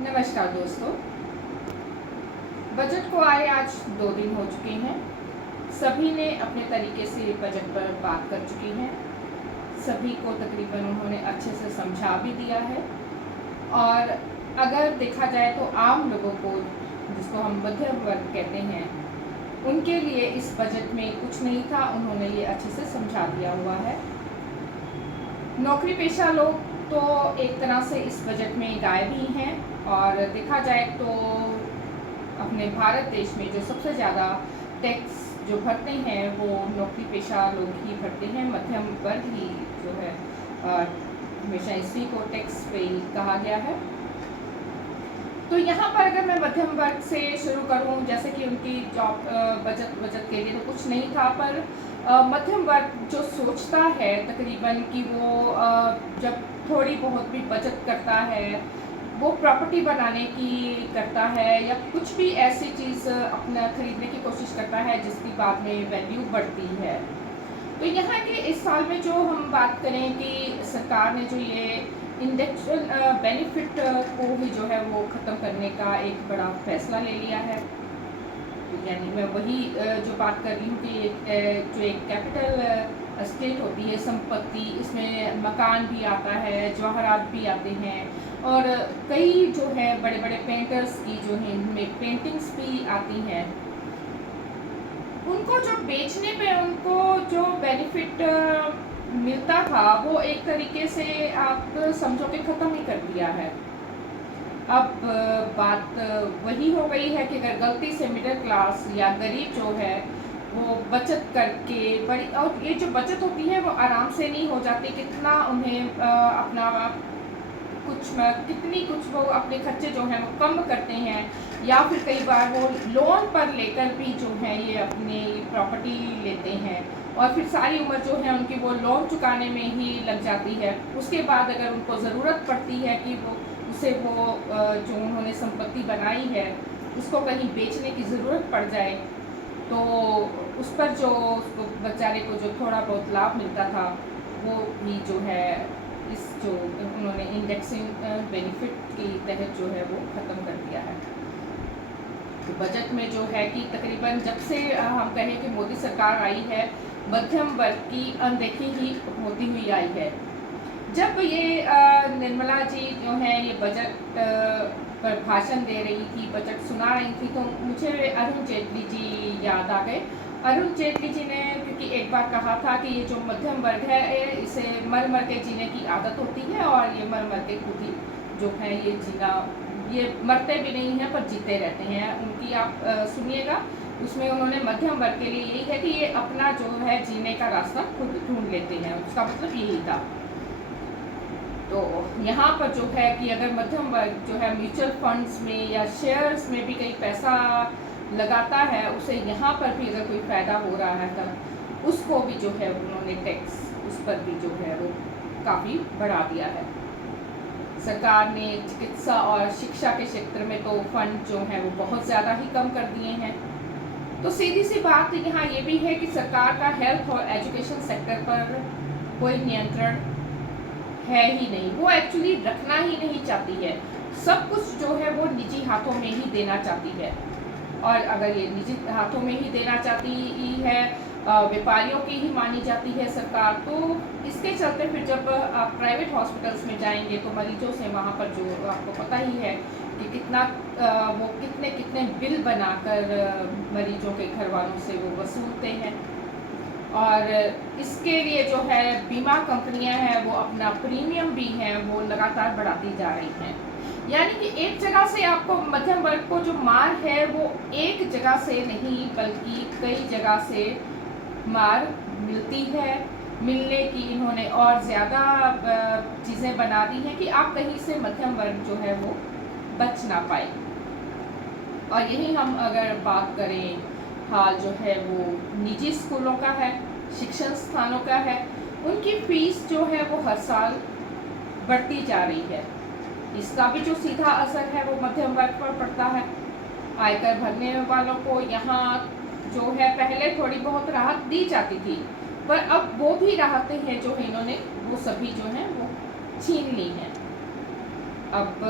नमस्कार दोस्तों। बजट को आए आज 2 दिन हो चुके हैं। सभी ने अपने तरीके से बजट पर बात कर चुकी हैं। सभी को तकरीबन उन्होंने अच्छे से समझा भी दिया है। और अगर देखा जाए तो आम लोगों को, जिसको हम मध्यम वर्ग कहते हैं, उनके लिए इस बजट में कुछ नहीं था। उन्होंने ये अच्छे से समझा दिया हुआ है। नौकरी पेशा लोग तो एक तरह से इस बजट में गायब ही हैं। और देखा जाए तो अपने भारत देश में जो सबसे ज़्यादा टैक्स जो भरते हैं वो नौकरी पेशा लोग ही भरते हैं। मध्यम वर्ग ही जो है हमेशा इसी को टैक्स पे ही कहा गया है। तो यहाँ पर अगर मैं मध्यम वर्ग से शुरू करूँ, जैसे कि उनकी जॉब बचत के लिए तो कुछ नहीं था, पर मध्यम वर्ग जो सोचता है तकरीबन कि वो जब थोड़ी बहुत भी बचत करता है, वो प्रॉपर्टी बनाने की करता है या कुछ भी ऐसी चीज़ अपना खरीदने की कोशिश करता है जिसकी बाद में वैल्यू बढ़ती है। तो यहाँ के इस साल में जो हम बात करें कि सरकार ने जो ये इंडेक्शन बेनिफिट को भी जो है वो ख़त्म करने का एक बड़ा फैसला ले लिया है। यानी मैं वही जो बात कर रही हूँ कि जो एक कैपिटल स्टेट होती है संपत्ति, इसमें मकान भी आता है, जवाहरात भी आते हैं, और कई जो है बड़े बड़े पेंटर्स की जो है इनमें पेंटिंग्स भी आती हैं। उनको जो बेचने पे उनको जो बेनिफिट मिलता था वो एक तरीके से आप समझो कि ख़त्म ही कर दिया है। अब बात वही हो गई है कि अगर गलती से मिडिल क्लास या गरीब जो है वो बचत करके बड़ी, और ये जो बचत होती है वो आराम से नहीं हो जाती। कितना उन्हें अपना कुछ वो अपने खर्चे जो हैं वो कम करते हैं, या फिर कई बार वो लोन पर लेकर भी जो है ये अपनी प्रॉपर्टी लेते हैं, और फिर सारी उम्र जो है उनकी वो लोन चुकाने में ही लग जाती है। उसके बाद अगर उनको ज़रूरत पड़ती है कि वो जो उन्होंने संपत्ति बनाई है उसको कहीं बेचने की ज़रूरत पड़ जाए, तो उस पर जो उसको बेचारे को जो थोड़ा बहुत लाभ मिलता था वो भी जो है इस जो उन्होंने इंडेक्सिंग बेनिफिट के तहत जो है वो ख़त्म कर दिया है। तो बजट में जो है कि तकरीबन जब से हम कहें कि मोदी सरकार आई है, मध्यम वर्ग की अनदेखी ही होती हुई आई है। जब ये निर्मला जी जो है ये बजट पर भाषण दे रही थी, बजट सुना रही थी, तो मुझे अरुण जेटली जी याद आ गए। अरुण जेटली जी ने क्योंकि एक बार कहा था कि ये जो मध्यम वर्ग है इसे मर मर के जीने की आदत होती है, और ये मर मर के खुद ही जो है ये जीना, ये मरते भी नहीं हैं पर जीते रहते हैं। उनकी आप सुनिएगा, उसमें उन्होंने मध्यम वर्ग के लिए यही है कि ये अपना जो है जीने का रास्ता खुद ढूंढ लेते हैं, उसका मतलब यही था। तो यहाँ पर जो है कि अगर मध्यम वर्ग जो है म्यूचुअल फंड्स में या शेयर्स में भी कहीं पैसा लगाता है, उसे यहाँ पर भी अगर कोई फ़ायदा हो रहा है तो उसको भी जो है उन्होंने टैक्स उस पर भी जो है वो काफ़ी बढ़ा दिया है। सरकार ने चिकित्सा और शिक्षा के क्षेत्र में तो फंड जो है वो बहुत ज़्यादा ही कम कर दिए हैं। तो सीधी सी बात यहाँ ये भी है कि सरकार का हेल्थ और एजुकेशन सेक्टर पर कोई नियंत्रण है ही नहीं। वो एक्चुअली रखना ही नहीं चाहती है। सब कुछ जो है वो निजी हाथों में ही देना चाहती है, और अगर ये निजी हाथों में ही देना चाहती ही है, व्यापारियों की ही मानी जाती है सरकार, तो इसके चलते फिर जब आप प्राइवेट हॉस्पिटल्स में जाएंगे तो मरीजों से वहाँ पर जो आपको पता ही है कि कितना वो कितने कितने बिल बनाकर मरीजों के घर वालों से वो वसूलते हैं। और इसके लिए जो है बीमा कंपनियां हैं वो अपना प्रीमियम भी है वो लगातार बढ़ाती जा रही हैं। यानी कि एक जगह से आपको मध्यम वर्ग को जो मार है वो एक जगह से नहीं बल्कि कई जगह से मार मिलती है। मिलने की इन्होंने और ज़्यादा चीज़ें बना दी हैं कि आप कहीं से मध्यम वर्ग जो है वो बच ना पाए। और यही हम अगर बात करें हाल जो है वो निजी स्कूलों का है, शिक्षण स्थानों का है, उनकी फीस जो है वो हर साल बढ़ती जा रही है। इसका भी जो सीधा असर है वो मध्यम वर्ग पर पड़ता है। आयकर भरने वालों को यहाँ जो है पहले थोड़ी बहुत राहत दी जाती थी, पर अब वो भी राहतें हैं जो इन्होंने वो सभी जो हैं वो छीन ली हैं। अब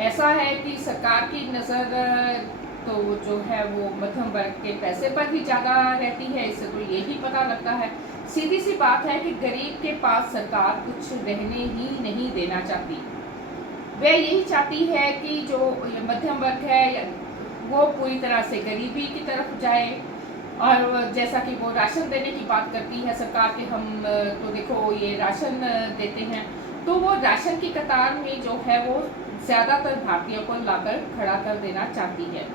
ऐसा है कि सरकार की नज़र तो जो है वो मध्यम वर्ग के पैसे पर ही ज़्यादा रहती है। इससे तो यही पता लगता है, सीधी सी बात है कि गरीब के पास सरकार कुछ रहने ही नहीं देना चाहती। वह यही चाहती है कि जो मध्यम वर्ग है वो पूरी तरह से गरीबी की तरफ जाए। और जैसा कि वो राशन देने की बात करती है सरकार के, हम तो देखो ये राशन देते हैं, तो वो राशन की कतार में जो है वो ज़्यादातर भारतीयों को लाकर खड़ा कर देना चाहती है।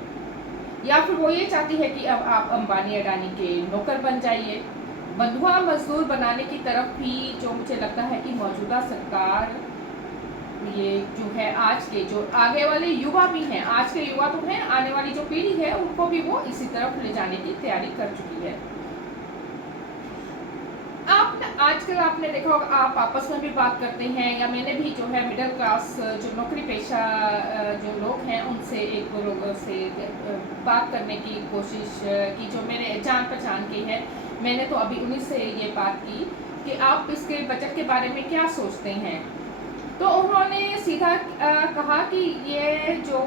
या फिर वो ये चाहती है कि अब आप अंबानी अडानी के नौकर बन जाइए। बंधुआ मजदूर बनाने की तरफ भी जो मुझे लगता है कि मौजूदा सरकार ये जो है आज के जो आगे वाले युवा भी हैं, आज के युवा तो हैं, आने वाली जो पीढ़ी है उनको भी वो इसी तरफ ले जाने की तैयारी कर चुकी है। आजकल आपने देखा होगा, आप आपस में भी बात करते हैं या मैंने भी जो है मिडिल क्लास जो नौकरी पेशा जो लोग हैं उनसे एक दो लोगों से बात करने की कोशिश की, जो मैंने जान पहचान की है। मैंने तो अभी उन्हीं से ये बात की कि आप इसके बजट के बारे में क्या सोचते हैं। तो उन्होंने सीधा कहा कि ये जो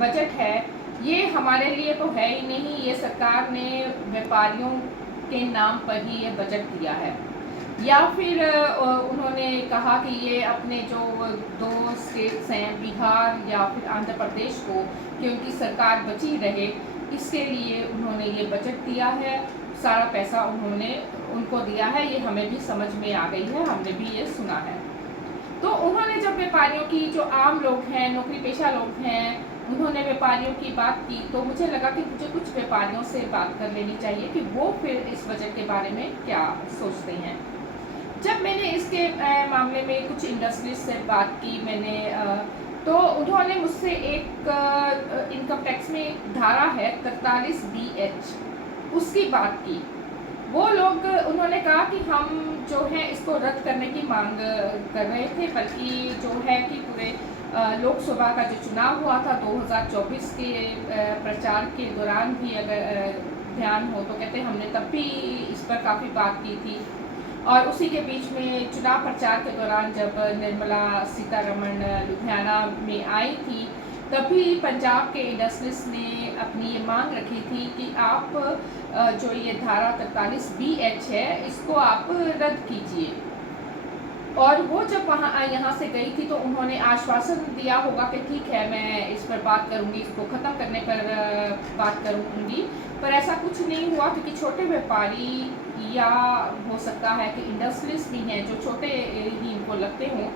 बजट है ये हमारे लिए तो है ही नहीं, ये सरकार ने व्यापारियों के नाम पर ही ये बजट दिया है। या फिर उन्होंने कहा कि ये अपने जो दो स्टेट्स हैं बिहार या फिर आंध्र प्रदेश को, कि उनकी सरकार बची रहे, इसके लिए उन्होंने ये बजट दिया है। सारा पैसा उन्होंने उनको दिया है, ये हमें भी समझ में आ गई है, हमने भी ये सुना है। तो उन्होंने जब व्यापारियों की जो आम लोग हैं, नौकरी पेशा लोग हैं, उन्होंने व्यापारियों की बात की, तो मुझे लगा कि मुझे कुछ व्यापारियों से बात कर लेनी चाहिए कि वो फिर इस बजट के बारे में क्या सोचते हैं। जब मैंने इसके मामले में कुछ इंडस्ट्रीज से बात की मैंने, तो उन्होंने मुझसे एक इनकम टैक्स में एक धारा है 43BH, उसकी बात की। वो लोग उन्होंने कहा कि हम जो है इसको रद्द करने की मांग कर रहे थे, बल्कि जो है कि पूरे लोकसभा का जो चुनाव हुआ था 2024 के प्रचार के दौरान भी अगर ध्यान हो तो कहते हमने तब भी इस पर काफ़ी बात की थी। और उसी के बीच में चुनाव प्रचार के दौरान जब निर्मला सीतारमण लुधियाना में आई थी, तभी पंजाब के इंडस्ट्रीज ने अपनी ये मांग रखी थी कि आप जो ये धारा 43BH है इसको आप रद्द कीजिए। और वो जब यहाँ से गई थी तो उन्होंने आश्वासन दिया होगा कि ठीक है मैं इस पर बात करूँगी, इसको ख़त्म करने पर बात करूँगी, पर ऐसा कुछ नहीं हुआ, क्योंकि छोटे व्यापारी या हो सकता है कि इंडस्ट्रीज भी हैं जो छोटे ही इनको लगते हों,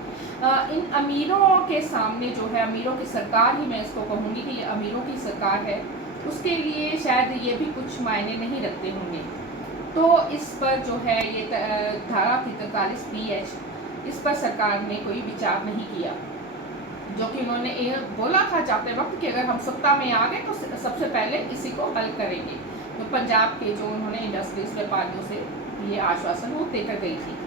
इन अमीरों के सामने जो है, अमीरों की सरकार ही मैं इसको कहूँगी कि ये अमीरों की सरकार है, उसके लिए शायद ये भी कुछ मायने नहीं रखते होंगे। तो इस पर जो है ये धारा थी 43BH, इस पर सरकार ने कोई विचार नहीं किया, जो कि उन्होंने ये बोला था जाते वक्त कि अगर हम सत्ता में आ गए तो सबसे पहले इसी को हल करेंगे। तो पंजाब के जो उन्होंने इंडस्ट्रीज व्यापारियों से ये आश्वासन वो देकर गई थी।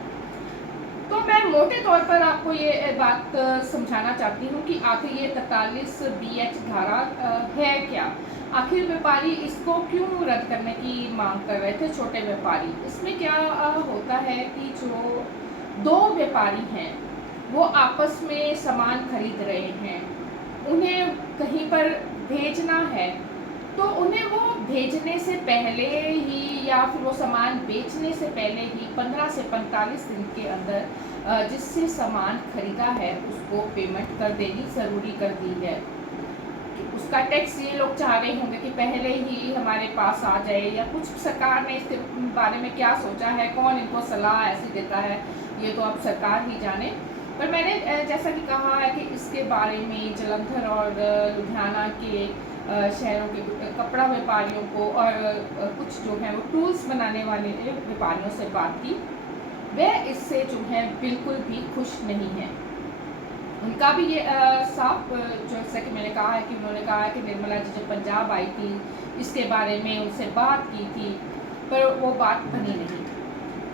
तो मैं मोटे तौर पर आपको ये बात समझाना चाहती हूँ कि आखिर ये 43BH धारा है क्या, आखिर व्यापारी इसको क्यों रद्द करने की मांग कर रहे थे, छोटे व्यापारी। इसमें क्या होता है कि जो दो व्यापारी हैं वो आपस में सामान खरीद रहे हैं, उन्हें कहीं पर भेजना है, तो उन्हें वो भेजने से पहले ही या फिर वो सामान बेचने से पहले ही 15 से 45 दिन के अंदर जिससे सामान खरीदा है उसको पेमेंट कर देनी ज़रूरी कर दी है। उसका टैक्स ये लोग चाह रहे होंगे कि पहले ही हमारे पास आ जाए, या कुछ सरकार ने इसके बारे में क्या सोचा है, कौन इनको सलाह ऐसी देता है, ये तो अब सरकार ही जाने। पर मैंने जैसा कि कहा है कि इसके बारे में जलंधर और लुधियाना के शहरों के कपड़ा व्यापारियों को और कुछ जो है वो टूल्स बनाने वाले व्यापारियों से बात की, वे इससे जो है बिल्कुल भी खुश नहीं हैं। उनका भी ये साफ जैसा कि मैंने कहा है कि उन्होंने कहा है कि निर्मला जी जब पंजाब आई थी इसके बारे में उनसे बात की थी, पर वो बात बनी नहीं।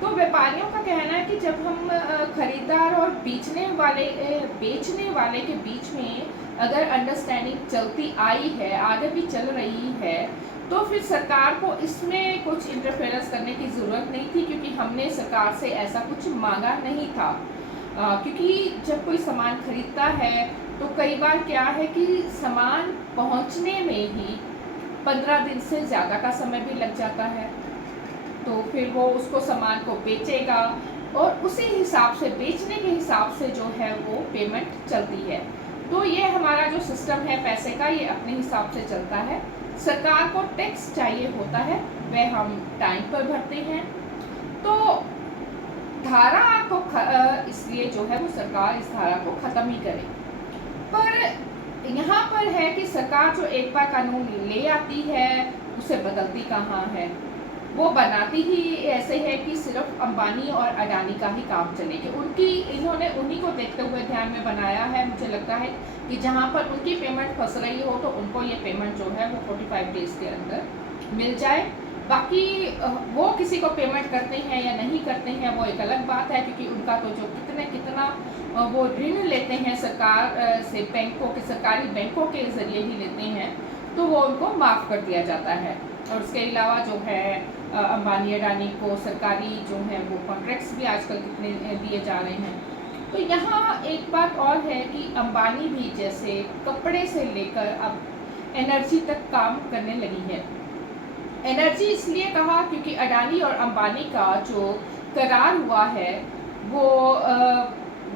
तो व्यापारियों का कहना है कि जब हम खरीदार और बेचने वाले के बीच में अगर अंडरस्टैंडिंग चलती आई है, आगे भी चल रही है, तो फिर सरकार को इसमें कुछ इंटरफेरेंस करने की ज़रूरत नहीं थी, क्योंकि हमने सरकार से ऐसा कुछ मांगा नहीं था। क्योंकि जब कोई सामान खरीदता है तो कई बार क्या है कि सामान पहुंचने में ही 15 दिन से ज़्यादा का समय भी लग जाता है। तो फिर वो उसको सामान को बेचेगा और उसी हिसाब से, बेचने के हिसाब से जो है वो पेमेंट चलती है। तो ये हमारा जो सिस्टम है पैसे का, ये अपने हिसाब से चलता है। सरकार को टैक्स चाहिए होता है, वह हम टाइम पर भरते हैं। तो धारा को इसलिए जो है वो सरकार इस धारा को ख़त्म ही करे। पर यहाँ पर है कि सरकार जो एक बार कानून ले आती है उसे बदलती कहाँ है। वो बनाती ही ऐसे है कि सिर्फ अंबानी और अडानी का ही काम चले, कि इन्होंने उन्हीं को देखते हुए ध्यान में बनाया है। मुझे लगता है कि जहाँ पर उनकी पेमेंट फंस रही हो तो उनको ये पेमेंट जो है वो 45 डेज़ के अंदर मिल जाए। बाकी वो किसी को पेमेंट करते हैं या नहीं करते हैं वो एक अलग बात है, क्योंकि उनका तो जो कितना वो ऋण लेते हैं सरकार से, बैंकों के, सरकारी बैंकों के ज़रिए ही लेते हैं, तो वो उनको माफ़ कर दिया जाता है। और उसके अलावा जो है अंबानी अडानी को सरकारी जो है वो कॉन्ट्रैक्ट्स भी आजकल कितने दिए जा रहे हैं। तो यहाँ एक बात और है कि अंबानी भी जैसे कपड़े से लेकर अब एनर्जी तक काम करने लगी है। एनर्जी इसलिए कहा क्योंकि अडानी और अंबानी का जो करार हुआ है वो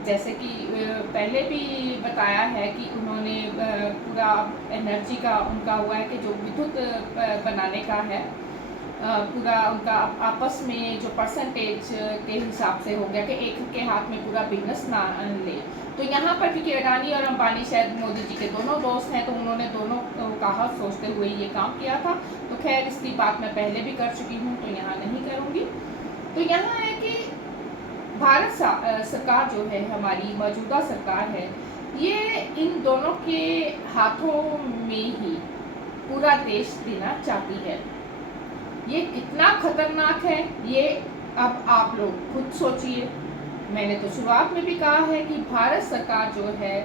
जैसे कि पहले भी बताया है कि उन्होंने पूरा एनर्जी का उनका हुआ है कि जो विद्युत बनाने का है, पूरा उनका आपस में जो परसेंटेज के हिसाब से हो गया कि एक के हाथ में पूरा बिजनेस ना ले। तो यहाँ पर क्योंकि अडानी और अंबानी शायद मोदी जी के दोनों दोस्त हैं, तो उन्होंने दोनों का हक सोचते हुए ये काम किया था। तो खैर इसकी बात मैं पहले भी कर चुकी हूँ तो यहाँ नहीं करूँगी। तो यहाँ है कि भारत सरकार जो है, हमारी मौजूदा सरकार है, ये इन दोनों के हाथों में ही पूरा देश देना चाहती है। ये कितना खतरनाक है ये अब आप लोग खुद सोचिए। मैंने तो शुरुआत में भी कहा है कि भारत सरकार जो है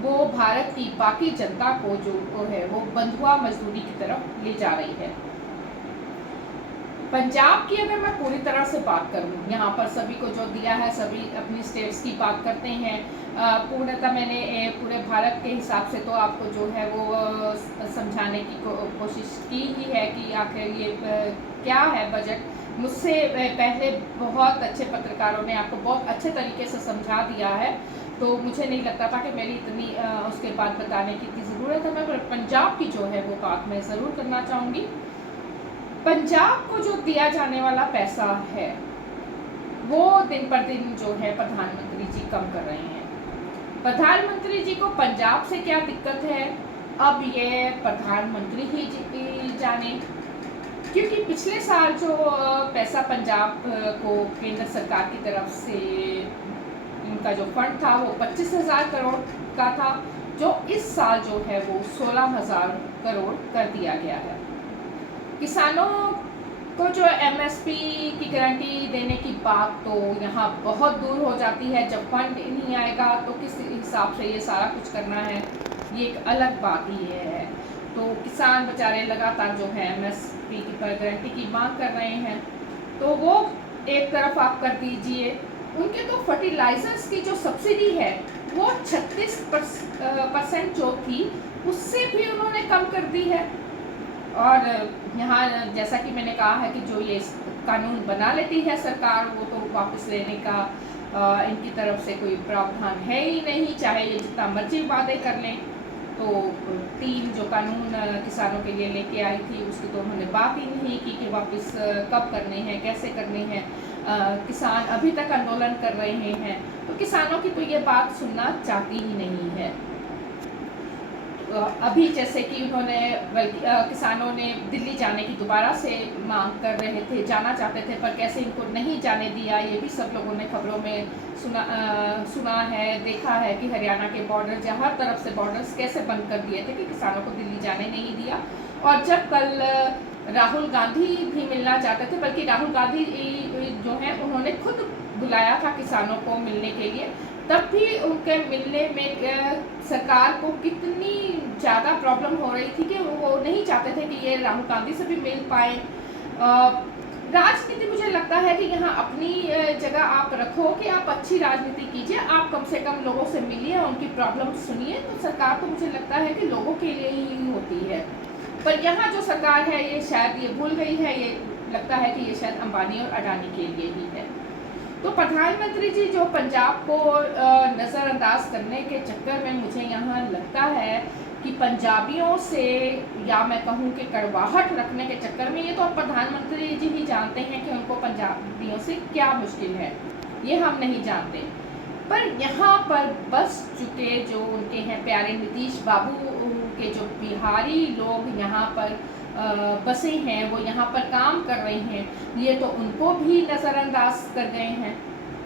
वो भारत की बाकी जनता को जो है वो बंधुआ मजदूरी की तरफ ले जा रही है। पंजाब की अगर मैं पूरी तरह से बात करूं, यहाँ पर सभी को जो दिया है, सभी अपनी स्टेट्स की बात करते हैं। पूर्णतः मैंने पूरे भारत के हिसाब से तो आपको जो है वो समझाने की कोशिश की ही है कि आखिर ये क्या है बजट। मुझसे पहले बहुत अच्छे पत्रकारों ने आपको बहुत अच्छे तरीके से समझा दिया है, तो मुझे नहीं लगता था कि मेरी इतनी उसके बाद बताने की इतनी ज़रूरत है। मैं पंजाब की जो है वो बात मैं ज़रूर करना चाहूँगी। पंजाब को जो दिया जाने वाला पैसा है वो दिन पर दिन जो है प्रधानमंत्री जी कम कर रहे हैं। प्रधानमंत्री जी को पंजाब से क्या दिक्कत है, अब ये प्रधानमंत्री ही जाने। क्योंकि पिछले साल जो पैसा पंजाब को केंद्र सरकार की तरफ से उनका जो फंड था वो 25,000 करोड़ का था, जो इस साल जो है वो 16,000 करोड़ कर दिया गया है। किसानों को जो एमएसपी की गारंटी देने की बात तो यहाँ बहुत दूर हो जाती है। जब फंड नहीं आएगा तो किस हिसाब से ये सारा कुछ करना है, ये एक अलग बात ही है। तो किसान बेचारे लगातार जो है एमएसपी की पर गारंटी की मांग कर रहे हैं, तो वो एक तरफ आप कर दीजिए। उनके तो फर्टिलाइजर्स की जो सब्सिडी है वो 36% जो थी उससे भी उन्होंने कम कर दी है। और यहाँ जैसा कि मैंने कहा है कि जो ये कानून बना लेती है सरकार, वो तो वापस लेने का इनकी तरफ से कोई प्रावधान है ही नहीं, चाहे ये जितना मर्जी वादे कर लें। तो 3 जो कानून किसानों के लिए लेके आई थी उसकी तो उन्होंने बात ही नहीं की कि वापस कब करने हैं, कैसे करने हैं। किसान अभी तक आंदोलन कर रहे हैं, तो किसानों की तो ये बात सुनना चाहती ही नहीं है। अभी जैसे कि उन्होंने किसानों ने दिल्ली जाने की दोबारा से मांग कर रहे थे, जाना चाहते थे, पर कैसे इनको नहीं जाने दिया ये भी सब लोगों ने खबरों में सुना है, देखा है कि हरियाणा के बॉर्डर या हर तरफ से बॉर्डर्स कैसे बंद कर दिए थे कि किसानों को दिल्ली जाने नहीं दिया। और जब कल राहुल गांधी भी मिलना चाहते थे, बल्कि राहुल गांधी जो है उन्होंने खुद बुलाया था किसानों को मिलने के लिए, तब भी उनके मिलने में सरकार को कितनी ज़्यादा प्रॉब्लम हो रही थी कि वो नहीं चाहते थे कि ये राहुल गांधी से भी मिल पाए। राजनीति मुझे लगता है कि यहाँ अपनी जगह आप रखो कि आप अच्छी राजनीति कीजिए, आप कम से कम लोगों से मिलिए, उनकी प्रॉब्लम सुनिए। तो सरकार तो मुझे लगता है कि लोगों के लिए ही होती है, पर यहाँ जो सरकार है ये शायद ये भूल गई है, ये लगता है कि ये शायद अंबानी और अडानी के लिए ही है। तो प्रधानमंत्री जी जो पंजाब को नज़रअंदाज करने के चक्कर में मुझे यहाँ लगता है कि पंजाबियों से, या मैं कहूँ कि कड़वाहट रखने के चक्कर में, ये तो प्रधानमंत्री जी ही जानते हैं कि उनको पंजाबियों से क्या मुश्किल है, ये हम नहीं जानते। पर यहाँ पर बस चुके जो उनके हैं प्यारे नीतीश बाबू के जो बिहारी लोग यहाँ पर बसे हैं, वो यहाँ पर काम कर रहे हैं, ये तो उनको भी नज़रअंदाज कर गए हैं।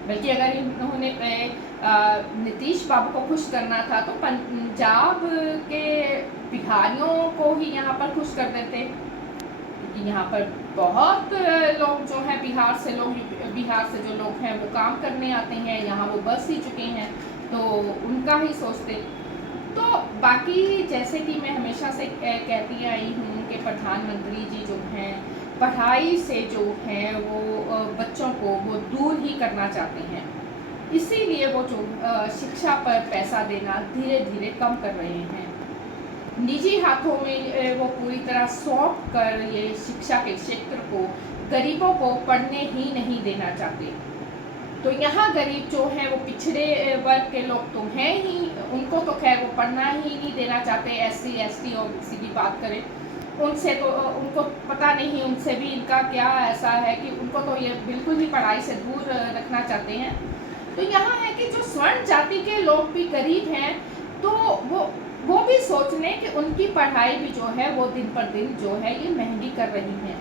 बल्कि अगर इन्होंने नीतीश बाबू को खुश करना था तो पंजाब के बिहारियों को ही यहाँ पर खुश कर देते, क्योंकि यहाँ पर बहुत लोग जो हैं बिहार से जो लोग हैं वो काम करने आते हैं, यहाँ वो बस ही चुके हैं, तो उनका ही सोचते। तो बाकी जैसे कि मैं हमेशा से कहती आई हूँ कि प्रधानमंत्री जी जो हैं पढ़ाई से जो हैं वो बच्चों को वो दूर ही करना चाहते हैं, इसीलिए वो जो शिक्षा पर पैसा देना धीरे धीरे कम कर रहे हैं। निजी हाथों में वो पूरी तरह सौंप कर ये शिक्षा के क्षेत्र को गरीबों को पढ़ने ही नहीं देना चाहते। तो यहाँ गरीब जो हैं वो पिछड़े वर्ग के लोग तो हैं ही, उनको तो खैर वो पढ़ना ही नहीं देना चाहते। SC ST और किसी की बात करें उनसे तो उनको पता नहीं, उनसे भी इनका क्या ऐसा है कि उनको तो ये बिल्कुल ही पढ़ाई से दूर रखना चाहते हैं। तो यहाँ है कि जो स्वर्ण जाति के लोग भी गरीब हैं, तो वो भी सोच लें कि उनकी पढ़ाई भी जो है वो दिन पर दिन जो है ये महंगी कर रही है।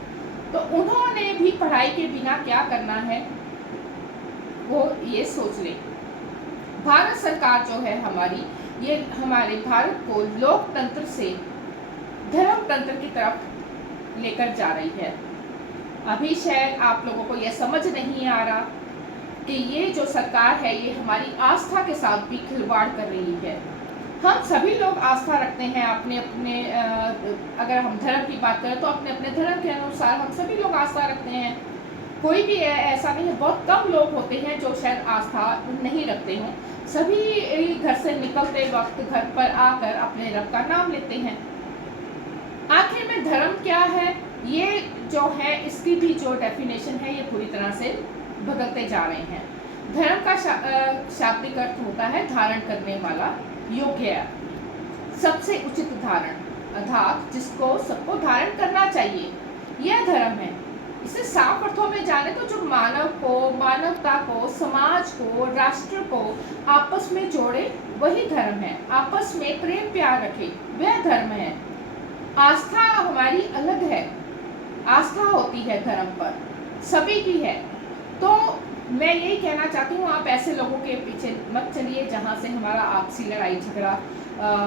तो उन्होंने भी पढ़ाई के बिना क्या करना है वो ये सोच लें। भारत सरकार जो है हमारी, ये हमारे भारत को लोकतंत्र से धर्मतंत्र की तरफ लेकर जा रही है। अभी शायद आप लोगों को यह समझ नहीं आ रहा कि ये जो सरकार है ये हमारी आस्था के साथ भी खिलवाड़ कर रही है। हम सभी लोग आस्था रखते हैं अपने अपने, अगर हम धर्म की बात करें तो अपने अपने धर्म के अनुसार हम सभी लोग आस्था रखते हैं। कोई भी ऐसा नहीं है, बहुत कम लोग होते हैं जो शायद आस्था नहीं रखते हों। सभी घर से निकलते वक्त घर पर आकर अपने रब का नाम लेते हैं। आखिर में धर्म क्या है, ये जो है इसकी भी जो डेफिनेशन है ये पूरी तरह से बदलते जा रहे हैं। धर्म का शाब्दिक अर्थ होता है धारण करने वाला, योग्य, सबसे उचित धारण, अर्थात जिसको सबको धारण करना चाहिए, यह धर्म है। इसे साफ अर्थों में जाने तो जो मानव को, मानवता को, समाज को, राष्ट्र को आपस में जोड़े वही धर्म है। आपस में प्रेम प्यार रखे वह धर्म है। आस्था हमारी अलग है, आस्था होती है धर्म पर, सभी की है। तो मैं यही कहना चाहती हूँ, आप ऐसे लोगों के पीछे मत चलिए जहाँ से हमारा आपसी लड़ाई झगड़ा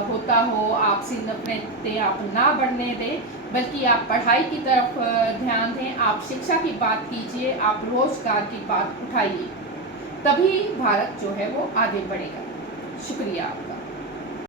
होता हो, आपसी नफरतें आप ना बढ़ने दें, बल्कि आप पढ़ाई की तरफ ध्यान दें, आप शिक्षा की बात कीजिए, आप रोजगार की बात उठाइए, तभी भारत जो है वो आगे बढ़ेगा। शुक्रिया आपका।